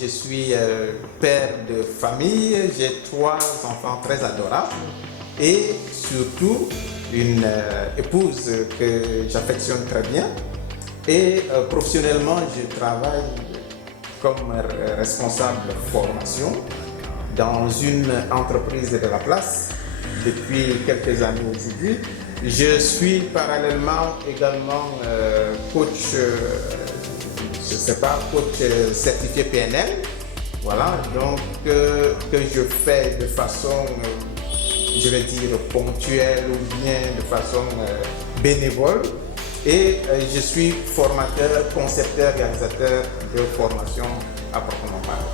je suis père de famille, j'ai 3 enfants très adorables et surtout une épouse que j'affectionne très bien. Et professionnellement, je travaille comme responsable formation dans une entreprise de la place depuis quelques années aujourd'hui. Je suis parallèlement également coach, coach certifié PNL. Voilà, donc que je fais de façon, je vais dire, ponctuelle ou bien de façon bénévole. Et je suis formateur, concepteur, réalisateur de formation à proprement parler.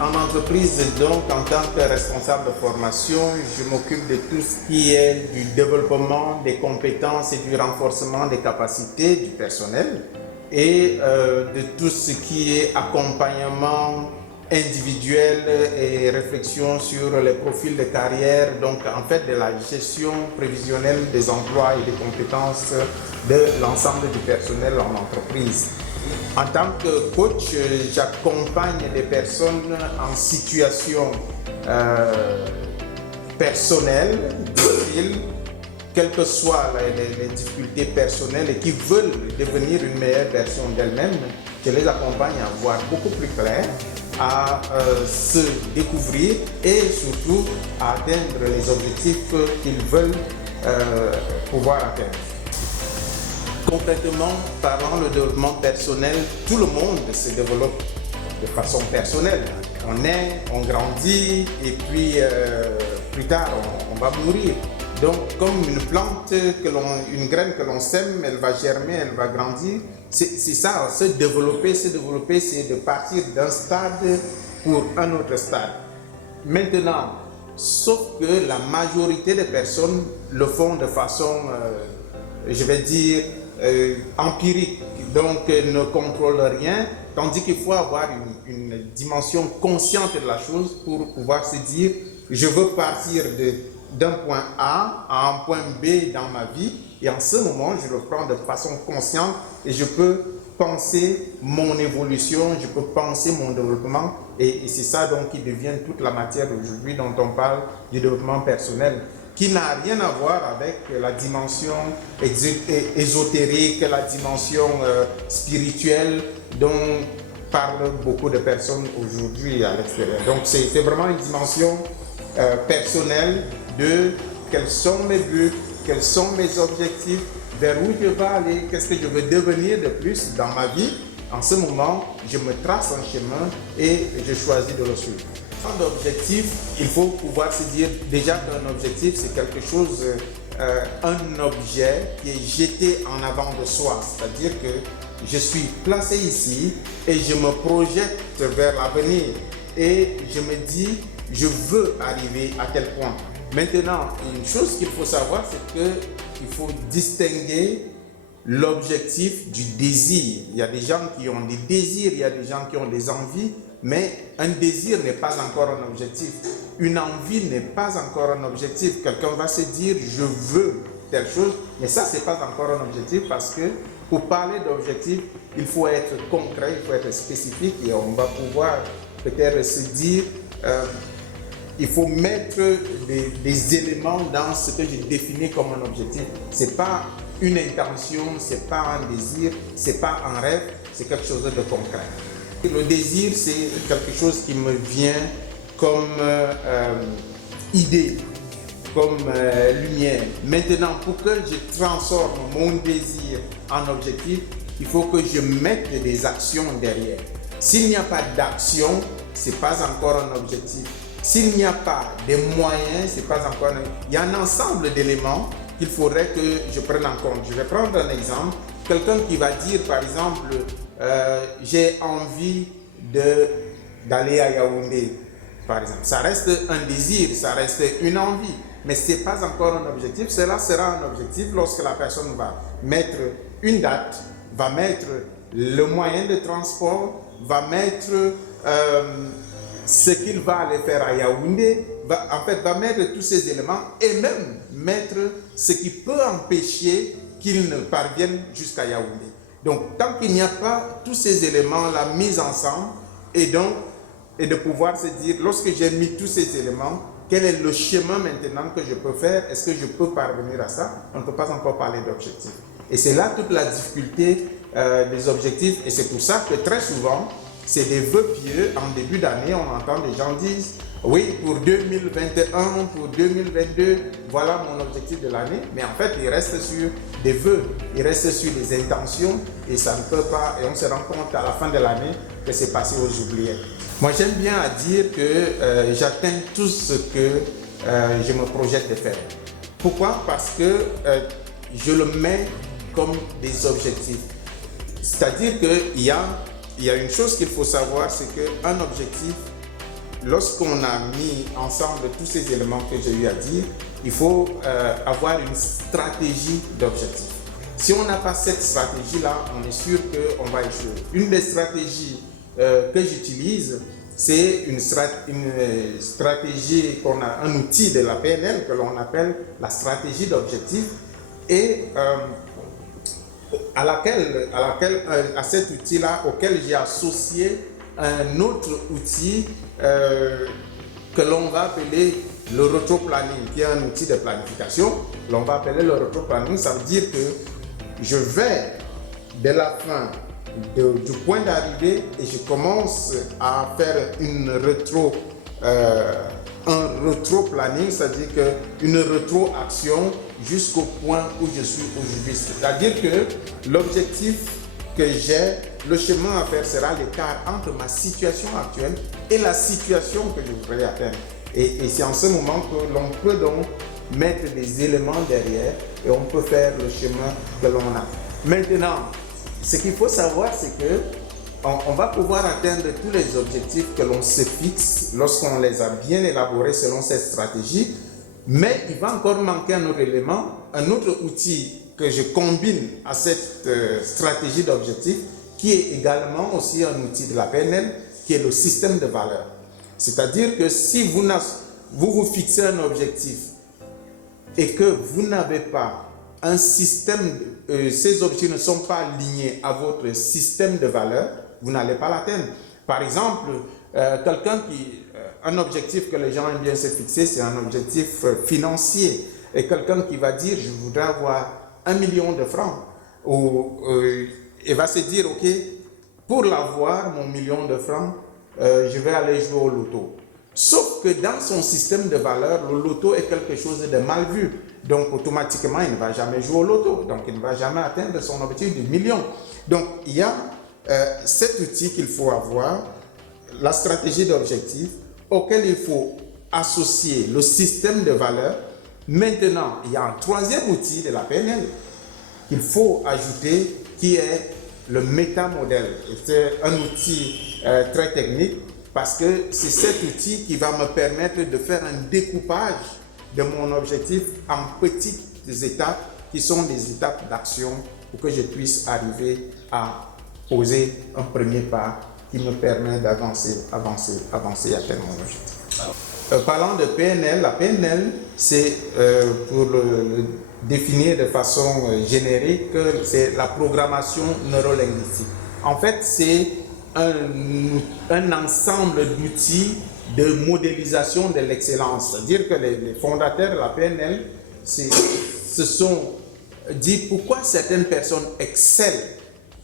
En entreprise, donc, en tant que responsable de formation, je m'occupe de tout ce qui est du développement des compétences et du renforcement des capacités du personnel et de tout ce qui est accompagnement individuel et réflexion sur les profils de carrière, donc en fait de la gestion prévisionnelle des emplois et des compétences de l'ensemble du personnel en entreprise. En tant que coach, j'accompagne des personnes en situation personnelle, difficile, quelles que soient les difficultés personnelles et qui veulent devenir une meilleure version d'elles-mêmes. Je les accompagne à voir beaucoup plus clair, à se découvrir et surtout à atteindre les objectifs qu'ils veulent pouvoir atteindre. Concrètement, parlant le développement personnel, tout le monde se développe de façon personnelle. On naît, on grandit et puis plus tard on va mourir. Donc comme une plante, une graine que l'on sème, elle va germer, elle va grandir. C'est ça, se développer, c'est de partir d'un stade pour un autre stade. Maintenant, sauf que la majorité des personnes le font de façon, je vais dire, empirique, donc ne contrôlent rien, tandis qu'il faut avoir une dimension consciente de la chose pour pouvoir se dire, je veux partir d'un point A à un point B dans ma vie, et en ce moment, je le prends de façon consciente et je peux penser mon évolution, je peux penser mon développement, et c'est ça donc qui devient toute la matière aujourd'hui dont on parle du développement personnel, qui n'a rien à voir avec la dimension ésotérique, la dimension spirituelle dont parlent beaucoup de personnes aujourd'hui à l'extérieur. Donc c'est vraiment une dimension personnelle de quels sont mes buts, quels sont mes objectifs, vers où je vais aller, qu'est-ce que je veux devenir de plus dans ma vie. En ce moment, je me trace un chemin et je choisis de le suivre. Sans objectif, il faut pouvoir se dire déjà qu'un objectif, c'est quelque chose, un objet qui est jeté en avant de soi. C'est-à-dire que je suis placé ici et je me projette vers l'avenir et je me dis, je veux arriver à tel point. Maintenant, une chose qu'il faut savoir, c'est qu'il faut distinguer l'objectif du désir. Il y a des gens qui ont des désirs, il y a des gens qui ont des envies, mais un désir n'est pas encore un objectif. Une envie n'est pas encore un objectif. Quelqu'un va se dire, je veux telle chose, mais ça, ce n'est pas encore un objectif parce que pour parler d'objectif, il faut être concret, il faut être spécifique et on va pouvoir peut-être se dire, il faut mettre des éléments dans ce que j'ai défini comme un objectif. Ce n'est pas une intention, ce n'est pas un désir, ce n'est pas un rêve, c'est quelque chose de concret. Le désir, c'est quelque chose qui me vient comme idée, comme lumière. Maintenant, pour que je transforme mon désir en objectif, il faut que je mette des actions derrière. S'il n'y a pas d'action, ce n'est pas encore un objectif. S'il n'y a pas de moyens, c'est pas encore il y a un ensemble d'éléments qu'il faudrait que je prenne en compte. Je vais prendre un exemple. Quelqu'un qui va dire, par exemple, j'ai envie d'aller à Yaoundé, par exemple. Ça reste un désir, ça reste une envie, mais ce n'est pas encore un objectif. Cela sera un objectif lorsque la personne va mettre une date, va mettre le moyen de transport, va mettre ce qu'il va aller faire à Yaoundé, va mettre tous ces éléments et même mettre ce qui peut empêcher qu'il ne parvienne jusqu'à Yaoundé. Donc, tant qu'il n'y a pas tous ces éléments-là mis ensemble, et de pouvoir se dire, lorsque j'ai mis tous ces éléments, quel est le chemin maintenant que je peux faire? Est-ce que je peux parvenir à ça? On ne peut pas encore parler d'objectifs. Et c'est là toute la difficulté des objectifs. Et c'est pour ça que très souvent, c'est des vœux pieux. En début d'année, on entend des gens dire, oui, pour 2021, pour 2022, voilà mon objectif de l'année. Mais en fait, il reste sur des vœux, il reste sur des intentions. Et ça ne peut pas, et on se rend compte à la fin de l'année que c'est passé aux oubliettes. Moi, j'aime bien à dire que j'atteins tout ce que je me projette de faire. Pourquoi? Parce que je le mets comme des objectifs. C'est-à-dire qu'il y a une chose qu'il faut savoir, c'est qu'un objectif, lorsqu'on a mis ensemble tous ces éléments que j'ai eu à dire, il faut avoir une stratégie d'objectif. Si on n'a pas cette stratégie-là, on est sûr qu'on va échouer. Une des stratégies que j'utilise, c'est une stratégie un outil de la PNL que l'on appelle la stratégie d'objectif et à cet outil-là auquel j'ai associé un autre outil que l'on va appeler le retro-planning, qui est un outil de planification. L'on va appeler le retro-planning, ça veut dire que je vais de la fin du point d'arrivée et je commence à faire un retro-planning, c'est-à-dire une retro-action jusqu'au point où je suis aujourd'hui. C'est-à-dire que l'objectif que j'ai, le chemin à faire sera l'écart entre ma situation actuelle et la situation que je voudrais atteindre. Et c'est en ce moment que l'on peut donc mettre des éléments derrière et on peut faire le chemin que l'on a. Maintenant, ce qu'il faut savoir, c'est que on va pouvoir atteindre tous les objectifs que l'on se fixe lorsqu'on les a bien élaborés selon cette stratégie, mais il va encore manquer un autre élément, un autre outil que je combine à cette stratégie d'objectif, qui est également aussi un outil de la PNL, qui est le système de valeurs. C'est-à-dire que si vous fixez un objectif et que vous n'avez pas un système, ces objectifs ne sont pas alignés à votre système de valeurs, vous n'allez pas l'atteindre. Par exemple, un objectif que les gens aiment bien se fixer, c'est un objectif financier. Et quelqu'un qui va dire, je voudrais avoir 1 million de francs, il va se dire, ok, pour l'avoir, mon million de francs, je vais aller jouer au loto. Sauf que dans son système de valeurs, le loto est quelque chose de mal vu. Donc automatiquement, il ne va jamais jouer au loto. Donc il ne va jamais atteindre son objectif de million. Donc il y a cet outil qu'il faut avoir, la stratégie d'objectif, auquel il faut associer le système de valeurs. Maintenant, il y a un troisième outil de la PNL qu'il faut ajouter, qui est le métamodèle. C'est un outil très technique parce que c'est cet outil qui va me permettre de faire un découpage de mon objectif en petites étapes qui sont des étapes d'action pour que je puisse arriver à poser un premier pas qui me permet d'avancer, avancer à atteindre mon objectif. Parlant de PNL, la PNL, c'est pour le définir de façon générique, c'est la programmation neurolinguistique. En fait, c'est un ensemble d'outils de modélisation de l'excellence. C'est-à-dire que les fondateurs de la PNL se sont dit pourquoi certaines personnes excellent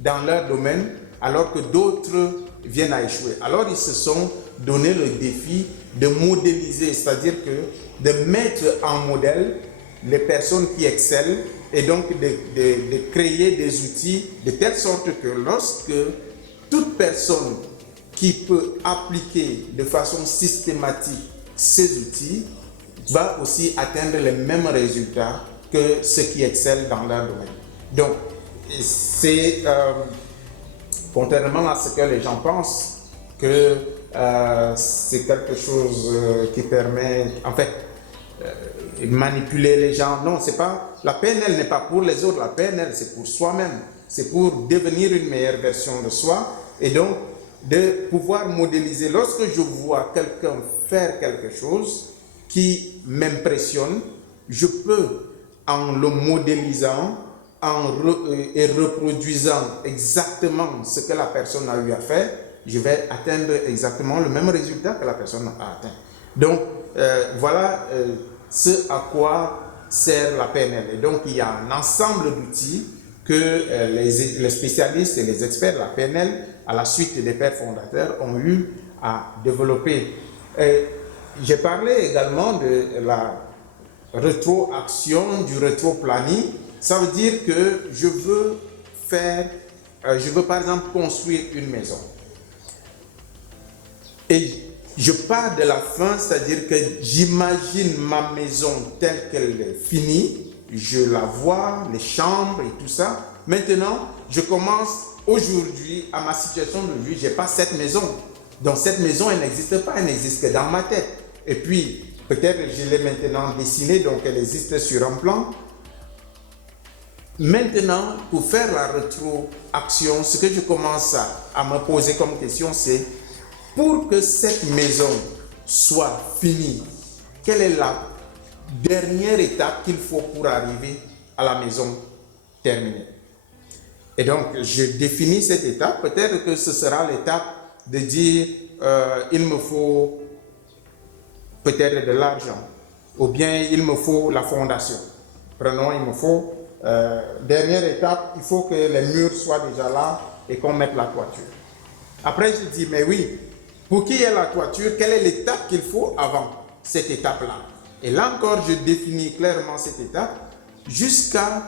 dans leur domaine alors que d'autres viennent à échouer. Alors ils se sont donné le défi de modéliser, c'est-à-dire que de mettre en modèle les personnes qui excellent et donc de créer des outils de telle sorte que lorsque toute personne qui peut appliquer de façon systématique ces outils va aussi atteindre les mêmes résultats que ceux qui excellent dans leur domaine. Donc, c'est contrairement à ce que les gens pensent, que c'est quelque chose qui permet, en fait, manipuler les gens. Non, c'est pas, la PNL n'est pas pour les autres, la PNL c'est pour soi-même. C'est pour devenir une meilleure version de soi et donc de pouvoir modéliser. Lorsque je vois quelqu'un faire quelque chose qui m'impressionne, je peux, en le modélisant, et reproduisant exactement ce que la personne a eu à faire, je vais atteindre exactement le même résultat que la personne a atteint. Donc, voilà ce à quoi sert la PNL. Et donc, il y a un ensemble d'outils que les spécialistes et les experts de la PNL, à la suite des pères fondateurs, ont eu à développer. J'ai parlé également de la rétroaction, du rétro-planning. Ça veut dire que je veux par exemple construire une maison. Et je pars de la fin, c'est-à-dire que j'imagine ma maison telle qu'elle est finie, je la vois, les chambres et tout ça. Maintenant, je commence aujourd'hui, à ma situation d'aujourd'hui, je n'ai pas cette maison. Donc cette maison, elle n'existe pas, elle n'existe que dans ma tête. Et puis, peut-être je l'ai maintenant dessinée, donc elle existe sur un plan. Maintenant, pour faire la rétroaction, ce que je commence à me poser comme question, c'est pour que cette maison soit finie, quelle est la dernière étape qu'il faut pour arriver à la maison terminée? Et donc, je définis cette étape. Peut-être que ce sera l'étape de dire il me faut peut-être de l'argent, ou bien il me faut la fondation. Prenons, il me faut, dernière étape, il faut que les murs soient déjà là et qu'on mette la toiture. Après, je dis, mais oui, pour qu'il y ait la toiture, quelle est l'étape qu'il faut avant cette étape-là? Et là encore, je définis clairement cette étape jusqu'à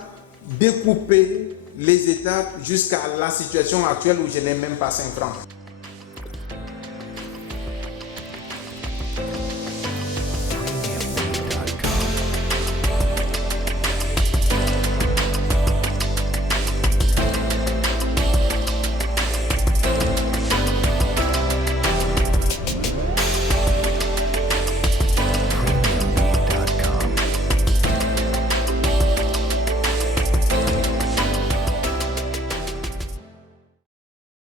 découper les étapes jusqu'à la situation actuelle où je n'ai même pas 5 francs.